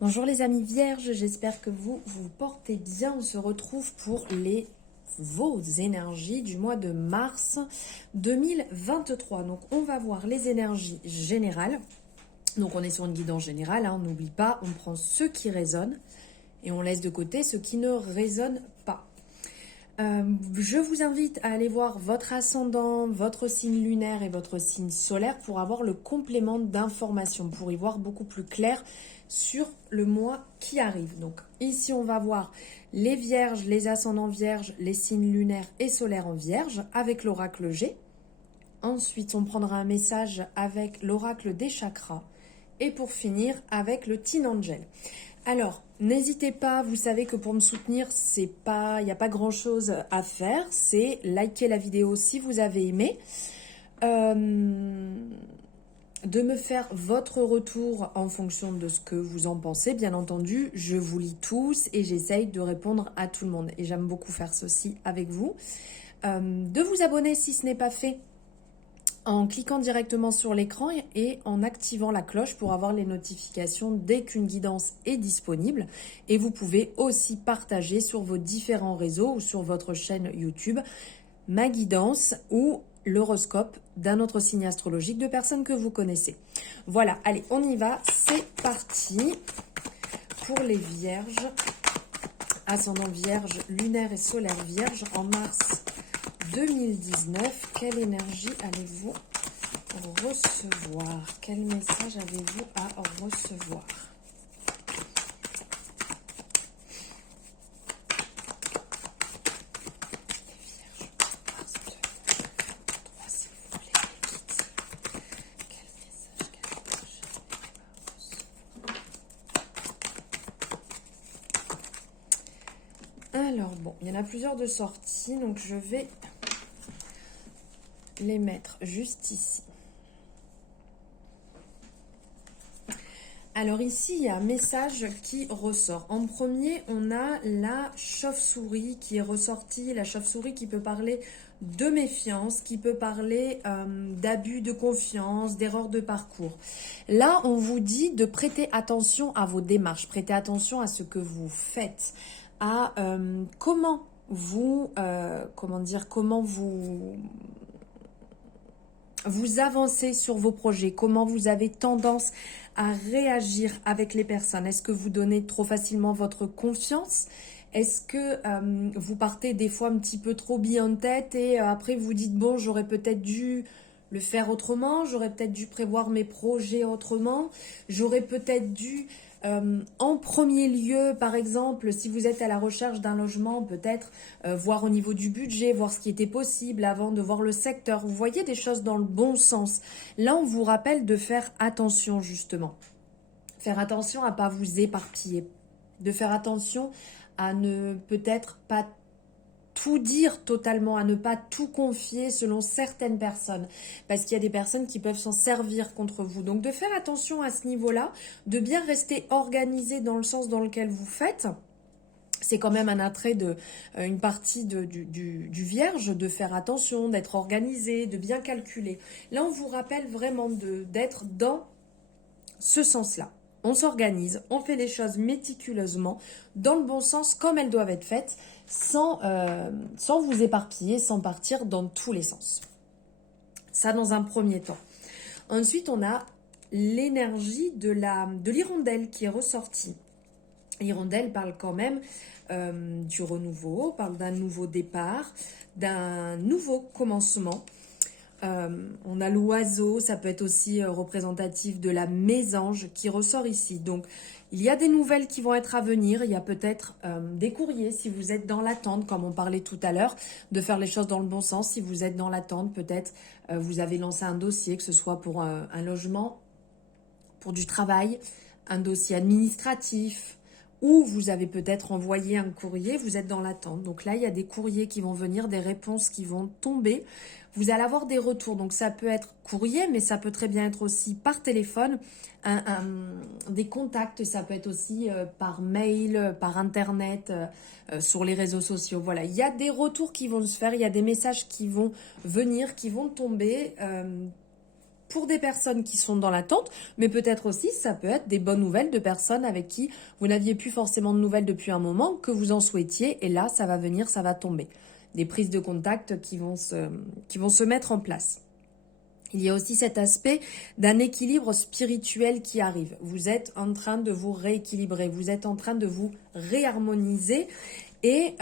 Bonjour les amis vierges, j'espère que vous vous portez bien. On se retrouve pour vos énergies du mois de mars 2023. Donc on va voir les énergies générales. Donc on est sur une guidance générale, on n'oublie pas, on prend ce qui résonne et on laisse de côté ce qui ne résonne pas. Je vous invite à aller voir votre ascendant, votre signe lunaire et votre signe solaire pour avoir le complément d'informations, pour y voir beaucoup plus clair sur le mois qui arrive. Donc ici on va voir les vierges, les ascendants vierges, les signes lunaires et solaires en vierge avec l'oracle G. Ensuite on prendra un message avec l'oracle des chakras et pour finir avec le Teen Angel. Alors, n'hésitez pas, vous savez que pour me soutenir, il n'y a pas grand chose à faire, c'est liker la vidéo si vous avez aimé, de me faire votre retour en fonction de ce que vous en pensez, bien entendu, je vous lis tous et j'essaye de répondre à tout le monde et j'aime beaucoup faire ceci avec vous. De vous abonner si ce n'est pas fait, en cliquant directement sur l'écran et en activant la cloche pour avoir les notifications dès qu'une guidance est disponible. Et vous pouvez aussi partager sur vos différents réseaux ou sur votre chaîne YouTube ma guidance ou l'horoscope d'un autre signe astrologique de personnes que vous connaissez. Voilà, allez, on y va, c'est parti pour les vierges, ascendant vierge, lunaire et solaire vierge en mars 2019, quelle énergie allez-vous recevoir? Quel message avez-vous à recevoir? Alors bon, il y en a plusieurs de sorties, donc je vais les mettre juste ici. Alors ici, il y a un message qui ressort. En premier, on a la chauve-souris qui est ressortie. La chauve-souris qui peut parler de méfiance, qui peut parler d'abus de confiance, d'erreur de parcours. Là, on vous dit de prêter attention à vos démarches, prêter attention à ce que vous faites, à comment vous avancez sur vos projets, comment vous avez tendance à réagir avec les personnes. Est-ce que vous donnez trop facilement votre confiance? Est-ce que vous partez des fois un petit peu trop bien en tête et après vous dites bon, j'aurais peut-être dû le faire autrement, j'aurais peut-être dû prévoir mes projets autrement, j'aurais peut-être dû en premier lieu, par exemple, si vous êtes à la recherche d'un logement, peut-être voir au niveau du budget, voir ce qui était possible avant de voir le secteur. Vous voyez des choses dans le bon sens. Là, on vous rappelle de faire attention, justement. Faire attention à ne pas vous éparpiller. De faire attention à ne peut-être pas tout dire totalement, à ne pas tout confier selon certaines personnes, parce qu'il y a des personnes qui peuvent s'en servir contre vous. Donc de faire attention à ce niveau-là, de bien rester organisé dans le sens dans lequel vous faites. C'est quand même un attrait de une partie du vierge, de faire attention, d'être organisé, de bien calculer. Là, on vous rappelle vraiment d'être dans ce sens-là. On s'organise, on fait les choses méticuleusement, dans le bon sens, comme elles doivent être faites, sans vous éparpiller, sans partir dans tous les sens. Ça, dans un premier temps. Ensuite, on a l'énergie de l'hirondelle qui est ressortie. L'hirondelle parle quand même du renouveau, parle d'un nouveau départ, d'un nouveau commencement. On a l'oiseau, ça peut être aussi représentatif de la mésange qui ressort ici. Donc, il y a des nouvelles qui vont être à venir. Il y a peut-être des courriers si vous êtes dans l'attente, comme on parlait tout à l'heure, de faire les choses dans le bon sens. Si vous êtes dans l'attente, peut-être vous avez lancé un dossier, que ce soit pour un logement, pour du travail, un dossier administratif, ou vous avez peut-être envoyé un courrier, vous êtes dans l'attente. Donc là, il y a des courriers qui vont venir, des réponses qui vont tomber. Vous allez avoir des retours. Donc ça peut être courrier, mais ça peut très bien être aussi par téléphone, des contacts. Ça peut être aussi par mail, par internet, sur les réseaux sociaux. Voilà, il y a des retours qui vont se faire, il y a des messages qui vont venir, qui vont tomber. pour des personnes qui sont dans l'attente, mais peut-être aussi ça peut être des bonnes nouvelles de personnes avec qui vous n'aviez plus forcément de nouvelles depuis un moment, que vous en souhaitiez, et là ça va venir, ça va tomber. Des prises de contact qui vont se mettre en place. Il y a aussi cet aspect d'un équilibre spirituel qui arrive. Vous êtes en train de vous rééquilibrer, vous êtes en train de vous réharmoniser et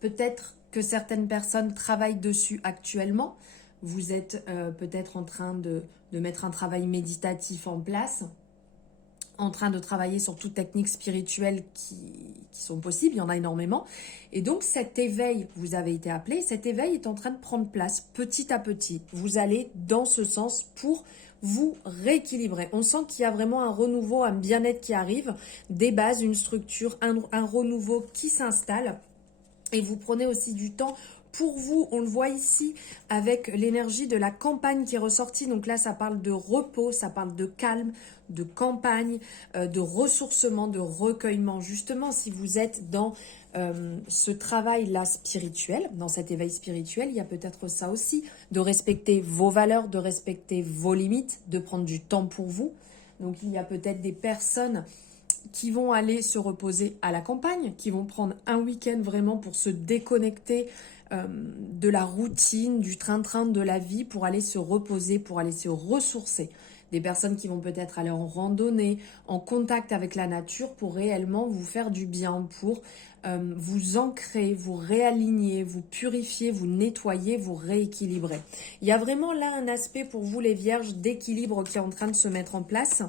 peut-être que certaines personnes travaillent dessus actuellement. Vous êtes peut-être en train de mettre un travail méditatif en place, en train de travailler sur toutes techniques spirituelles qui sont possibles, il y en a énormément. Et donc cet éveil, vous avez été appelé, cet éveil est en train de prendre place petit à petit. Vous allez dans ce sens pour vous rééquilibrer. On sent qu'il y a vraiment un renouveau, un bien-être qui arrive, des bases, une structure, un renouveau qui s'installe. Et vous prenez aussi du temps pour vous, on le voit ici avec l'énergie de la campagne qui est ressortie. Donc là, ça parle de repos, ça parle de calme, de campagne, de ressourcement, de recueillement. Justement, si vous êtes dans ce travail-là spirituel, dans cet éveil spirituel, il y a peut-être ça aussi, de respecter vos valeurs, de respecter vos limites, de prendre du temps pour vous. Donc il y a peut-être des personnes qui vont aller se reposer à la campagne, qui vont prendre un week-end vraiment pour se déconnecter de la routine, du train-train de la vie, pour aller se reposer, pour aller se ressourcer. Des personnes qui vont peut-être aller en randonnée, en contact avec la nature pour réellement vous faire du bien, pour vous ancrer, vous réaligner, vous purifier, vous nettoyer, vous rééquilibrer. Il y a vraiment là un aspect pour vous les vierges d'équilibre qui est en train de se mettre en place,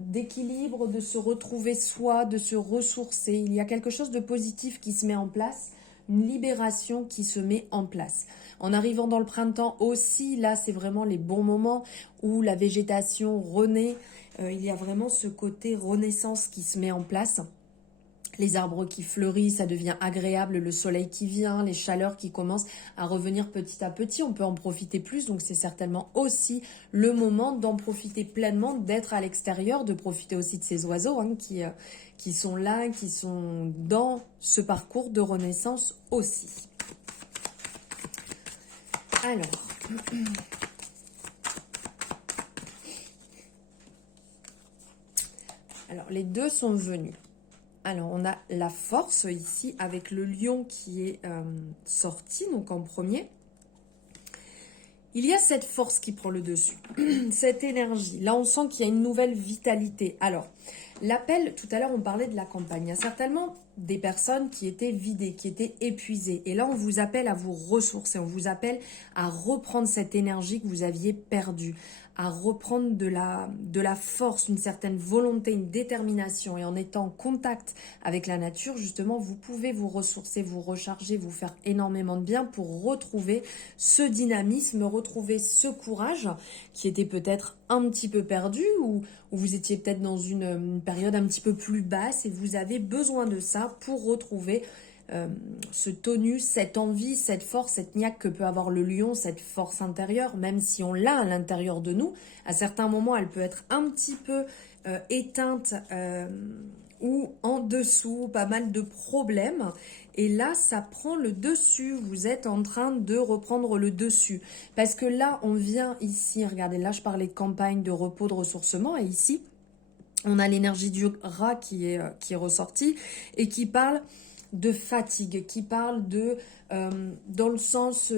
d'équilibre, de se retrouver soi, de se ressourcer. Il y a quelque chose de positif qui se met en place, une libération qui se met en place. En arrivant dans le printemps aussi, là c'est vraiment les bons moments où la végétation renaît. Il y a vraiment ce côté renaissance qui se met en place. Les arbres qui fleurissent, ça devient agréable, le soleil qui vient, les chaleurs qui commencent à revenir petit à petit. On peut en profiter plus, donc c'est certainement aussi le moment d'en profiter pleinement, d'être à l'extérieur, de profiter aussi de ces oiseaux qui sont là, qui sont dans ce parcours de renaissance aussi. Alors les deux sont venus. Alors, on a la force ici avec le lion qui est sorti, donc en premier. Il y a cette force qui prend le dessus, cette énergie. Là, on sent qu'il y a une nouvelle vitalité. Alors, l'appel, tout à l'heure, on parlait de la campagne. Il y a certainement des personnes qui étaient vidées, qui étaient épuisées. Et là, on vous appelle à vous ressourcer. On vous appelle à reprendre cette énergie que vous aviez perdue, à reprendre de la force, une certaine volonté, une détermination. Et en étant en contact avec la nature, justement, vous pouvez vous ressourcer, vous recharger, vous faire énormément de bien pour retrouver ce dynamisme, retrouver ce courage qui était peut-être un petit peu perdu ou vous étiez peut-être dans une période un petit peu plus basse et vous avez besoin de ça pour retrouver ce tonus, cette envie, cette force, cette niaque que peut avoir le lion, cette force intérieure, même si on l'a à l'intérieur de nous. À certains moments, elle peut être un petit peu éteinte ou en dessous, pas mal de problèmes. Et là, ça prend le dessus. Vous êtes en train de reprendre le dessus. Parce que là, on vient ici, regardez, là, je parlais de campagne, de repos, de ressourcement. Et ici, on a l'énergie du rat qui est ressortie et qui parle de fatigue, qui parle de, dans le sens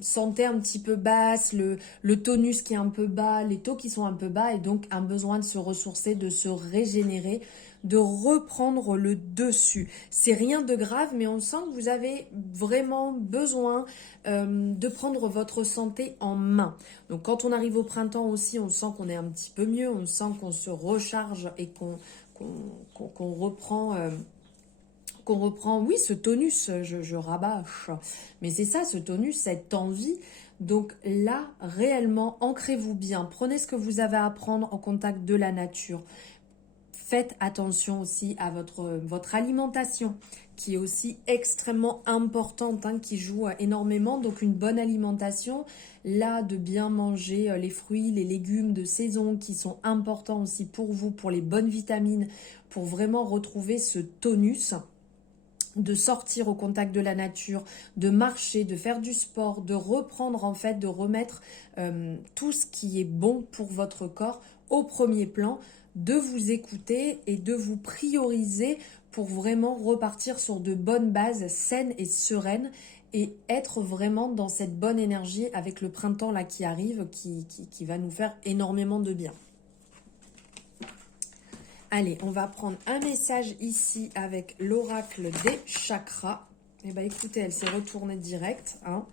santé un petit peu basse, le tonus qui est un peu bas, les taux qui sont un peu bas et donc un besoin de se ressourcer, de se régénérer, de reprendre le dessus. C'est rien de grave, mais on sent que vous avez vraiment besoin de prendre votre santé en main. Donc quand on arrive au printemps aussi, on sent qu'on est un petit peu mieux, on sent qu'on se recharge et qu'on reprend... oui, ce tonus, je rabâche, mais c'est ça, ce tonus, cette envie. Donc là, réellement, ancrez-vous bien, prenez ce que vous avez à prendre en contact de la nature. Faites attention aussi à votre alimentation, qui est aussi extrêmement importante, qui joue énormément. Donc une bonne alimentation, là, de bien manger les fruits, les légumes de saison, qui sont importants aussi pour vous, pour les bonnes vitamines, pour vraiment retrouver ce tonus. de sortir au contact de la nature, de marcher, de faire du sport, de reprendre en fait, de remettre tout ce qui est bon pour votre corps au premier plan, de vous écouter et de vous prioriser pour vraiment repartir sur de bonnes bases saines et sereines et être vraiment dans cette bonne énergie avec le printemps là qui arrive, qui va nous faire énormément de bien. Allez, on va prendre un message ici avec l'oracle des chakras. Eh bien, écoutez, elle s'est retournée direct. Hein.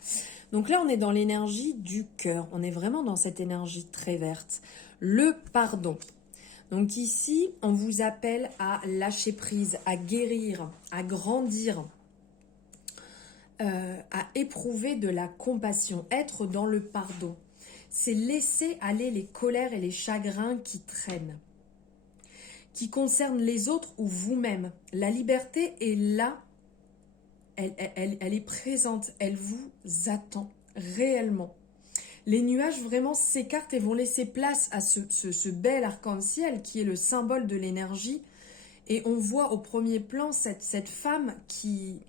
Donc là, on est dans l'énergie du cœur. On est vraiment dans cette énergie très verte. Le pardon. Donc ici, on vous appelle à lâcher prise, à guérir, à grandir, à éprouver de la compassion, être dans le pardon. C'est laisser aller les colères et les chagrins qui traînent, qui concerne les autres ou vous-même. La liberté est là, elle est présente, elle vous attend réellement. Les nuages vraiment s'écartent et vont laisser place à ce bel arc-en-ciel qui est le symbole de l'énergie. Et on voit au premier plan cette femme qui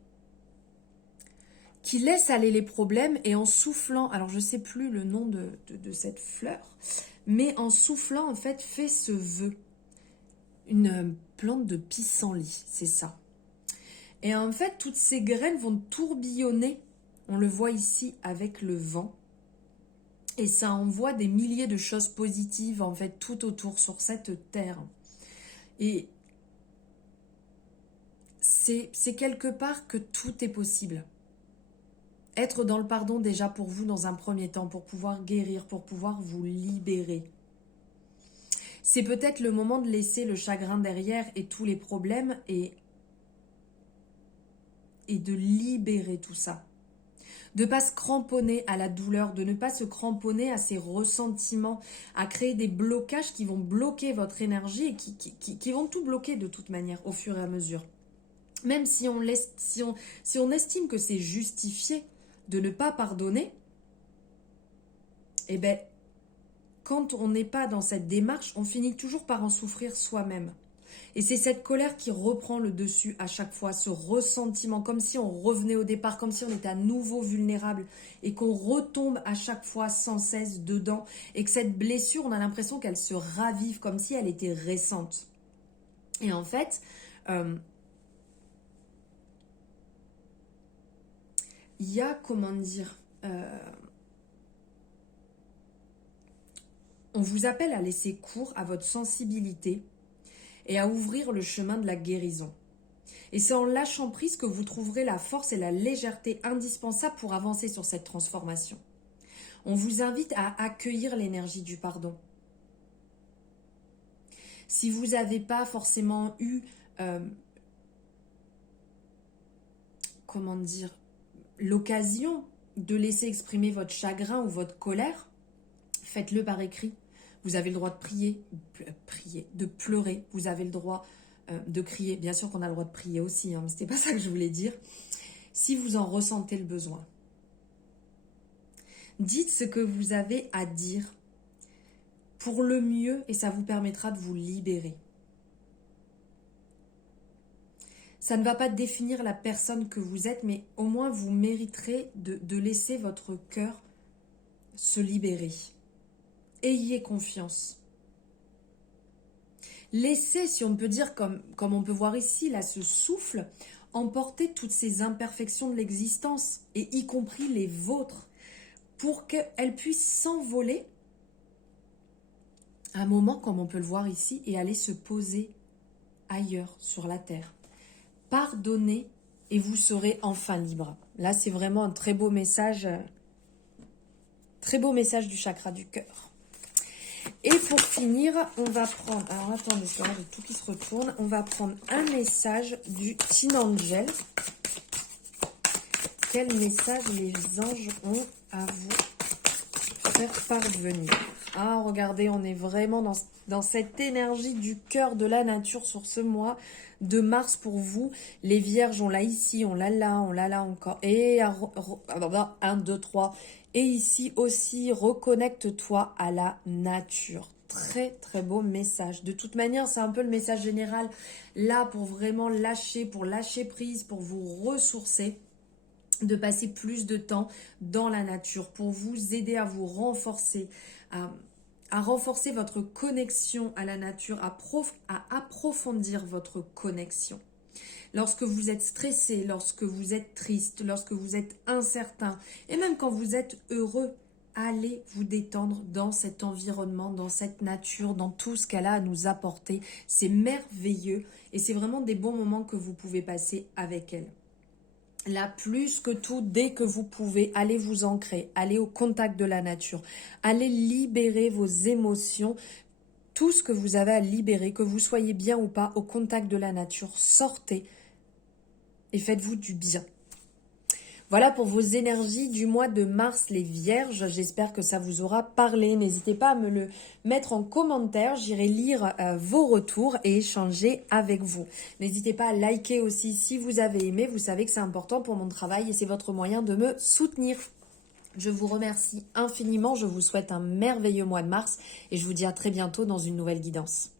laisse aller les problèmes et en soufflant, alors je ne sais plus le nom de cette fleur, mais en soufflant en fait fait ce vœu. Une plante de pissenlit, c'est ça. Et en fait, toutes ces graines vont tourbillonner. On le voit ici avec le vent. Et ça envoie des milliers de choses positives, en fait, tout autour sur cette terre. Et c'est quelque part que tout est possible. Être dans le pardon déjà pour vous dans un premier temps, pour pouvoir guérir, pour pouvoir vous libérer. C'est peut-être le moment de laisser le chagrin derrière et tous les problèmes et de libérer tout ça. De ne pas se cramponner à la douleur, de ne pas se cramponner à ces ressentiments, à créer des blocages qui vont bloquer votre énergie et qui vont tout bloquer de toute manière au fur et à mesure. Même si on estime que c'est justifié de ne pas pardonner, eh bien, quand on n'est pas dans cette démarche, on finit toujours par en souffrir soi-même. Et c'est cette colère qui reprend le dessus à chaque fois, ce ressentiment, comme si on revenait au départ, comme si on était à nouveau vulnérable et qu'on retombe à chaque fois sans cesse dedans. Et que cette blessure, on a l'impression qu'elle se ravive comme si elle était récente. Et en fait, il y a, comment dire... on vous appelle à laisser cours à votre sensibilité et à ouvrir le chemin de la guérison. Et c'est en lâchant prise que vous trouverez la force et la légèreté indispensables pour avancer sur cette transformation. On vous invite à accueillir l'énergie du pardon. Si vous n'avez pas forcément eu, l'occasion de laisser exprimer votre chagrin ou votre colère, faites-le par écrit. Vous avez le droit de prier, de pleurer. Vous avez le droit de crier. Bien sûr qu'on a le droit de prier aussi, hein, mais ce n'était pas ça que je voulais dire. Si vous en ressentez le besoin, dites ce que vous avez à dire pour le mieux et ça vous permettra de vous libérer. Ça ne va pas définir la personne que vous êtes, mais au moins vous mériterez de laisser votre cœur se libérer. Ayez confiance. Laissez, si on peut dire, comme on peut voir ici, là, ce souffle, emporter toutes ces imperfections de l'existence, et y compris les vôtres, pour qu'elles puissent s'envoler à un moment, comme on peut le voir ici, et aller se poser ailleurs, sur la terre. Pardonnez et vous serez enfin libre. Là, c'est vraiment un très beau message du chakra du cœur. Et pour finir, on va prendre... Alors, attendez, c'est vrai, tout qui se retourne. On va prendre un message du Teen Angel. Quel message les anges ont à vous faire parvenir? Ah, regardez, on est vraiment dans cette énergie du cœur de la nature sur ce mois de mars pour vous. Les vierges, on l'a ici, on l'a là encore. Et 1, 2, 3. Et ici aussi, reconnecte-toi à la nature. très très beau message. De toute manière, c'est un peu le message général là pour vraiment lâcher, pour lâcher prise, pour vous ressourcer, de passer plus de temps dans la nature, pour vous aider à vous renforcer, à renforcer votre connexion à la nature, à approfondir votre connexion. Lorsque vous êtes stressé, lorsque vous êtes triste, lorsque vous êtes incertain, et même quand vous êtes heureux, allez vous détendre dans cet environnement, dans cette nature, dans tout ce qu'elle a à nous apporter. C'est merveilleux et c'est vraiment des bons moments que vous pouvez passer avec elle. Là, plus que tout, dès que vous pouvez, allez vous ancrer, allez au contact de la nature, allez libérer vos émotions, tout ce que vous avez à libérer, que vous soyez bien ou pas, au contact de la nature, sortez et faites-vous du bien. Voilà pour vos énergies du mois de mars, les vierges. J'espère que ça vous aura parlé. N'hésitez pas à me le mettre en commentaire. J'irai lire vos retours et échanger avec vous. N'hésitez pas à liker aussi si vous avez aimé. Vous savez que c'est important pour mon travail et c'est votre moyen de me soutenir. Je vous remercie infiniment. Je vous souhaite un merveilleux mois de mars et je vous dis à très bientôt dans une nouvelle guidance.